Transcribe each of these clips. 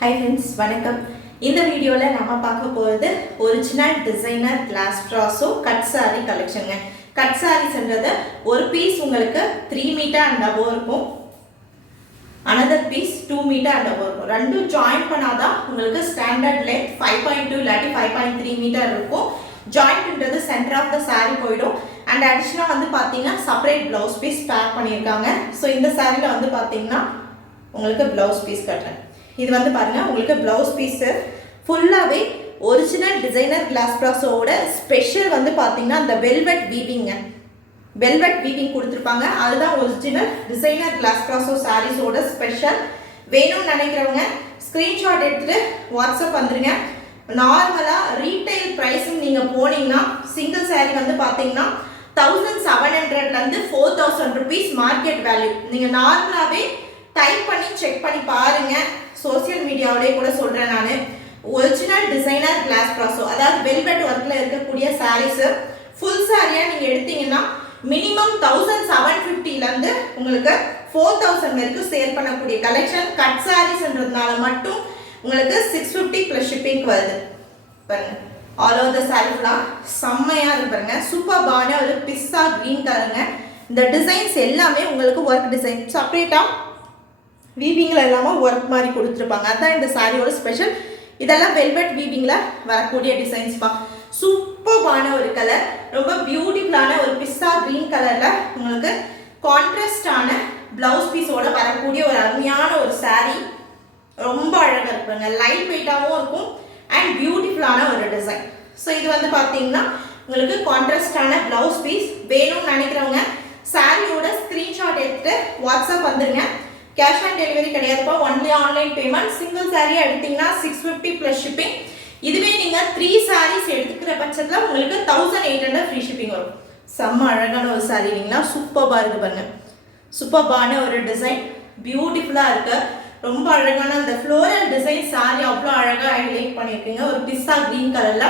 Hi friends, வணக்கம். இந்த வீடியோல நாம பார்க்க போறது original designer glass brasso cut saree கலெக்ஷன்ங்க. கட் sareesன்றது ஒரு பீஸ் உங்களுக்கு 3 மீட்டர் and above இருக்கும். another piece 2 metre and above இருக்கும். ரெண்டும் ஜாயின் பண்ணாதான் உங்களுக்கு ஸ்டாண்டர்ட் லெந்த் 5.2 இல்லாட்டி 5.3 மீட்டர் இருக்கும். ஜாயின்ட்ன்றது சென்டர் ஆஃப் தி saree போய்டும். and additional வந்து பாத்தீங்கன்னா செப்பரேட் ப்ளவுஸ் பீஸ் பேக் பண்ணிருக்காங்க. சோ இந்த sareeல வந்து பாத்தீங்கன்னா உங்களுக்கு ப்ளவுஸ் பீஸ் கட்டறேன். இது வந்து பாருங்க உங்களுக்கு ப்ளவுஸ் பீஸ் ஃபுல்லாவே ஒரிஜினல் டிசைனர் கிளாஸ் ப்ராஸோட ஸ்பெஷல் வந்து பாத்தீங்கன்னா அந்த வெல்வெட் வீவிங் கொடுத்திருப்பாங்க. அதுதான் ஒரிஜினல் டிசைனர் கிளாஸ் ப்ராஸோ சாரீஸோட ஸ்பெஷல். வேணும்னு நினைக்கிறவங்க ஸ்கிரீன்ஷாட் எடுத்துட்டு வாட்ஸ்அப் வந்துருங்க. நார்மலா ரீட்டைல் பிரைஸிங் நீங்க போனீங்கன்னா சிங்கிள் saree வந்து பாத்தீங்கன்னா 1700 ல இருந்து 4000 rupees மார்க்கெட் வேல்யூ. நீங்க நார்மலாவே டைப் பண்ணி செக் பண்ணி பாருங்க. சோஷியல் மீடியாவிலே கூட சொல்றேன் நானு. ஒரிஜினல் டிசைனர் கிளாஸ் ப்ராஸோ அதாவது வெல்வெட் ஒர்க்ல இருக்கக்கூடிய சாரீஸ் ஃபுல் சாரியா நீங்க எடுத்தீங்கன்னா மினிமம் 1750 ல இருந்து உங்களுக்கு 4000 வரைக்கும் சேல் பண்ணக்கூடிய கலெக்ஷன். கட் சாரீஸ்ன்றதுனால மட்டும் உங்களுக்கு 650 பிளஸ் ஷிப்பிங் வருது. பாருங்க ஆல் ஓவர் தி சாரீலாம் செம்மையா இருக்கு பாருங்க. சூப்பர்பான ஒரு பிஸ்ஸா கிரீன் கலருங்க. இந்த டிசைன்ஸ் எல்லாமே உங்களுக்கு ஒர்க் டிசைன் செப்பரேட்டா வீவிங்ல எல்லாமே ஒர்க் மாதிரி கொடுத்துருப்பாங்க. அதான் இந்த சாரியோட ஸ்பெஷல். இதெல்லாம் வெல்வெட் வீவிங்ல வரக்கூடிய டிசைன்ஸ் பா. சூப்பர்பான ஒரு கலர், ரொம்ப பியூட்டிஃபுல்லான ஒரு பிஸ்ஸா கிரீன் கலர்ல உங்களுக்கு கான்ட்ராஸ்டான பிளவுஸ் பீஸோட வரக்கூடிய ஒரு அருமையான ஒரு saree. ரொம்ப அழகா இருக்குங்க. லைட் வெயிட்டாவும் இருக்கும் அண்ட் பியூட்டிஃபுல்லான ஒரு டிசைன். ஸோ இது வந்து பார்த்தீங்கன்னா உங்களுக்கு கான்ட்ராஸ்டான பிளவுஸ் பீஸ். வேணும்னு நினைக்கிறவங்க சாரியோட ஸ்கிரீன்ஷாட் எடுத்துட்டு வாட்ஸ்அப் வந்துருங்க. கேஷ் ஆன் டெலிவரி கிடையாதுப்பா, ஒன்லி ஆன்லைன் பேமெண்ட். சிங்கிள் சாரியா எடுத்தீங்கன்னா 650 பிளஸ் ஷிப்பிங். இதுவே நீங்க 3 சாரீஸ் எடுத்துக்கிற பட்சத்தில் உங்களுக்கு 1800 ஃப்ரீ ஷிப்பிங் வரும். செம்ம அழகான ஒரு சாரி இல்லைங்களா? சூப்பர்பா இருக்கு பாருங்க. சூப்பர்பான ஒரு டிசைன், பியூட்டிஃபுல்லா இருக்கு. ரொம்ப அழகான அந்த ஃப்ளோரல் டிசைன் சாரி அவ்வளோ அழகாக ஹைலைட் பண்ணியிருக்கீங்க ஒரு பிஸ்ஸா கிரீன் கலர்ல.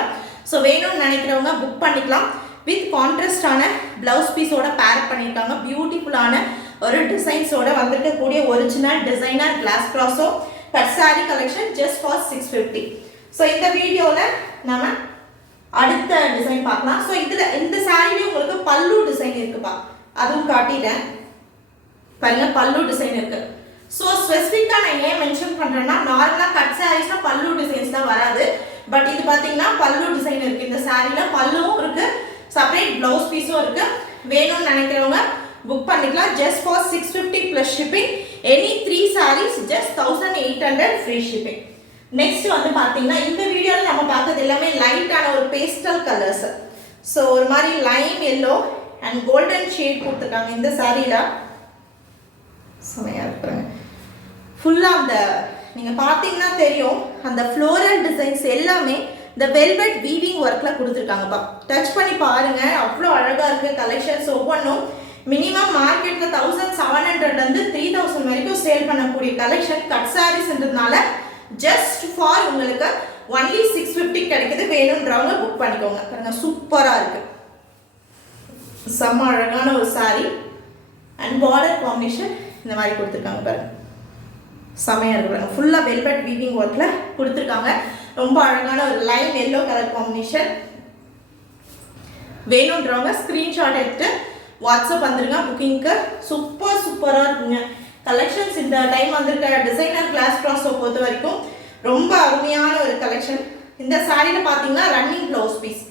ஸோ வேணும்னு நினைக்கிறவங்க புக் பண்ணிக்கலாம். வித் கான்ட்ராஸ்டான பிளவுஸ் பீஸோட பேர் பண்ணியிருக்காங்க. பியூட்டிஃபுல்லான ஒரு டிசைன்ஸோட வந்திருக்கக்கூடிய original designer glass brasso cut saree collection just for 650. So இந்த வீடியோவில் நம்ம அடுத்த டிசைன் பார்க்கலாம். ஸோ இதில் இந்த சாரிலேயே உங்களுக்கு பல்லு டிசைன் இருக்குப்பா, அதுவும் காட்டிட்டேன் பாருங்க. பல்லு டிசைன் இருக்கு. ஸோ ஸ்பெசிஃபிக்காக நான் ஏன் மென்ஷன் பண்ணுறேன்னா நார்மலாக கட் சாரீஸ்னால் பல்லு டிசைன்ஸ் தான் வராது. பட் இது பார்த்தீங்கன்னா பல்லு டிசைன் இருக்குது. இந்த சாரியில் பல்லுவும் இருக்குது, செப்பரேட் ப்ளவுஸ் பீஸும் இருக்குது. வேணும்னு நினைக்கிறவங்க புக் பண்ணிக்கலாம். Just for 650 plus shipping. Any 3 sarees just 1800 free shipping. Next வந்து பார்த்தீங்கன்னா இந்த வீடியோவில் நம்ம பார்க்கறது எல்லாமே லைட்டான ஒரு பேஸ்டல் கலர்ஸ். ஸோ ஒரு மாதிரி Lime yellow and golden shade கொடுத்துருக்காங்க இந்த சாரியில். செமையாக இருக்கிறாங்க. ஃபுல்லாக அந்த நீங்கள் பார்த்தீங்கன்னா தெரியும் அந்த ஃப்ளோரல் டிசைன்ஸ் எல்லாமே இந்த வெல்வெட் வீவிங் ஒர்க்கில் கொடுத்துருக்காங்கப்பா. டச் பண்ணி பாருங்கள், அவ்வளோ அழகாக இருக்குது கலெக்ஷன்ஸ். ஒவ்வொன்றும் மினிமம் மார்க்கெட்டில் 1700 3000 வரைக்கும் சேல் பண்ணக்கூடிய கலெக்ஷன். கட் சாரீஸ்ன்றதுனால ஜஸ்ட் ஃபார் உங்களுக்கு ஒன்லி 650 கிடைக்குது. வேணுன்றவங்க புக் பண்ணிக்கோங்க. பாருங்க சூப்பராக இருக்குது, செம்ம அழகான ஒரு சாரீ அண்ட் பார்டர் காம்பினேஷன் இந்த மாதிரி கொடுத்துருக்காங்க பாருங்க. செமையாக இருக்கு. ஃபுல்லாக வெல்வெட் வீவிங் ஒர்க்கில் கொடுத்துருக்காங்க. ரொம்ப அழகான ஒரு லைன் எல்லோ கலர் காம்பினேஷன். வேணுன்றவங்க ஸ்க்ரீன்ஷாட் எடுத்து வாட்ஸ்அப் வந்துருங்க புக்கிங்க்கு. சூப்பராக இருக்குங்க கலெக்ஷன்ஸ். இந்த டைம் வந்திருக்க டிசைனர் கிளாஸ் ப்ராஸோ பொறுத்த வரைக்கும் ரொம்ப அருமையான ஒரு கலெக்ஷன். இந்த சாரியில் பார்த்தீங்கன்னா ரன்னிங் ப்ளவுஸ் பீஸ்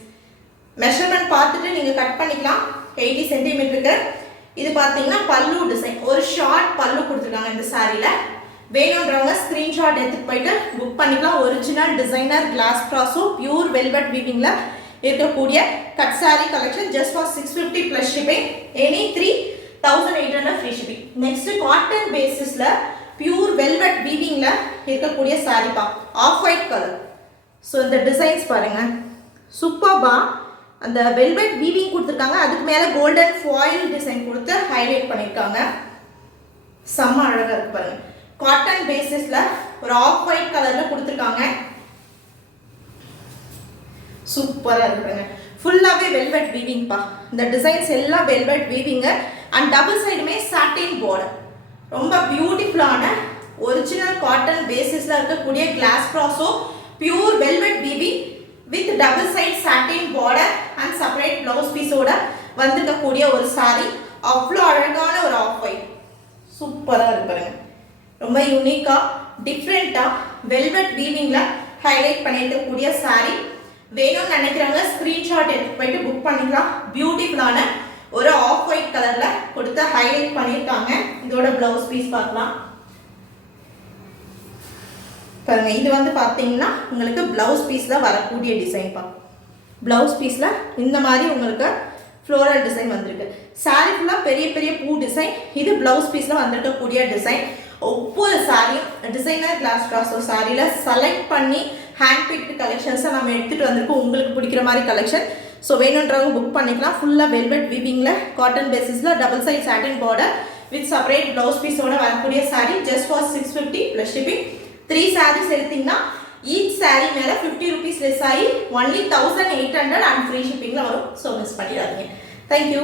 மெஷர்மெண்ட் பார்த்துட்டு நீங்கள் கட் பண்ணிக்கலாம். 80 சென்டிமீட்டருக்கு. இது பார்த்தீங்கன்னா பல்லு டிசைன், ஒரு ஷார்ட் பல்லு கொடுத்துருக்காங்க இந்த சாரியில். வேணுன்றவங்க ஸ்க்ரீன்ஷாட் எடுத்துகிட்டு போயிட்டு புக் பண்ணிக்கலாம். Original designer glass brasso pure velvet வீவிங்கில் இருக்கக்கூடிய cut saree collection just for 650 plus shipping. Any 3 1800 free shipping. Next cotton பேசிஸில் பியூர் வெல்வெட் வீவிங்கில் இருக்கக்கூடிய சாரிப்பா, ஆஃப் ஒயிட் கலர். ஸோ இந்த டிசைன்ஸ் பாருங்க சூப்பர்பா. அந்த வெல்வெட் வீவிங் கொடுத்துருக்காங்க, அதுக்கு மேலே கோல்டன் ஃபாயில் டிசைன் கொடுத்து ஹைலைட் பண்ணியிருக்காங்க. செம்ம அழகாக இருக்கு பாருங்க. காட்டன் பேசிஸில் ஒரு ஆஃப் ஒயிட் கலரில் கொடுத்துருக்காங்க. சூப்பராக இருக்குங்க. ஃபுல்லாகவே வெல்வெட் வீவிங்ப்பா. இந்த டிசைன்ஸ் எல்லாம் வெல்வெட் வீவிங்கு அண்ட் டபுள் சைடுமே சாட்டின் பார்டர். ரொம்ப பியூட்டிஃபுல்லான ஒரிஜினல் காட்டன் பேசிஸில் இருக்கக்கூடிய glass brasso pure velvet weaving with double side satin border and separate blouse பீஸோட வந்திருக்கக்கூடிய ஒரு saree. அவ்வளோ அழகான ஒரு ஆஃப் ஒயிட் சூப்பராக இருக்கு பாருங்க. ரொம்ப யூனிக்காக டிஃப்ரெண்ட்டாக வெல்வெட் வீவிங்கில் ஹைலைட் பண்ணியிருக்கக்கூடிய saree. வேணும்னு நினைக்கிறவங்க ஸ்க்ரீன்ஷாட் எடுத்து போயிட்டு புக் பண்ணிக்கலாம். பியூட்டிஃபுல்லான ஒரு ஆஃப் ஒயிட் கலரில் கொடுத்து ஹைலைட் பண்ணியிருக்காங்க. இதோட ப்ளவுஸ் பீஸ் பார்க்கலாம் பாருங்க. இது வந்து பார்த்தீங்கன்னா உங்களுக்கு ப்ளவுஸ் பீஸில் வரக்கூடிய டிசைன் ப்ளவுஸ் பீஸில் இந்த மாதிரி உங்களுக்கு ஃப்ளோரல் டிசைன் வந்திருக்கு. சாரீ ஃபுல்லாக பெரிய பெரிய பூ டிசைன். இது ப்ளவுஸ் பீஸில் வந்திருக்கக்கூடிய டிசைன். ஒவ்வொரு சாரியும் டிசைனர் கிளாஸ் ப்ராஸோ சாரியில் செலக்ட் பண்ணி ஹேண்ட் பிக்டு கலெக்ஷன்ஸை நம்ம எடுத்துகிட்டு வந்திருக்கோம். உங்களுக்கு பிடிக்கிற மாதிரி கலெக்ஷன். ஸோ வேணுன்றவங்க புக் பண்ணிக்கலாம். ஃபுல்லாக வெல்வெட் வீவிங்கில் காட்டன் பேசிஸில் double side satin border with separate blouse பீஸோட வரக்கூடிய sari. Just for 650 plus shipping. 3 sarees எடுத்தீங்கன்னா ஈச் saree மேலே 50 rupees லெஸ் ஆகி ஒன்லி 1800 அண்ட் ஃப்ரீ ஷிப்பிங்கில் வரும். ஸோ மிஸ் பண்ணிடாதீங்க. தேங்க்யூ.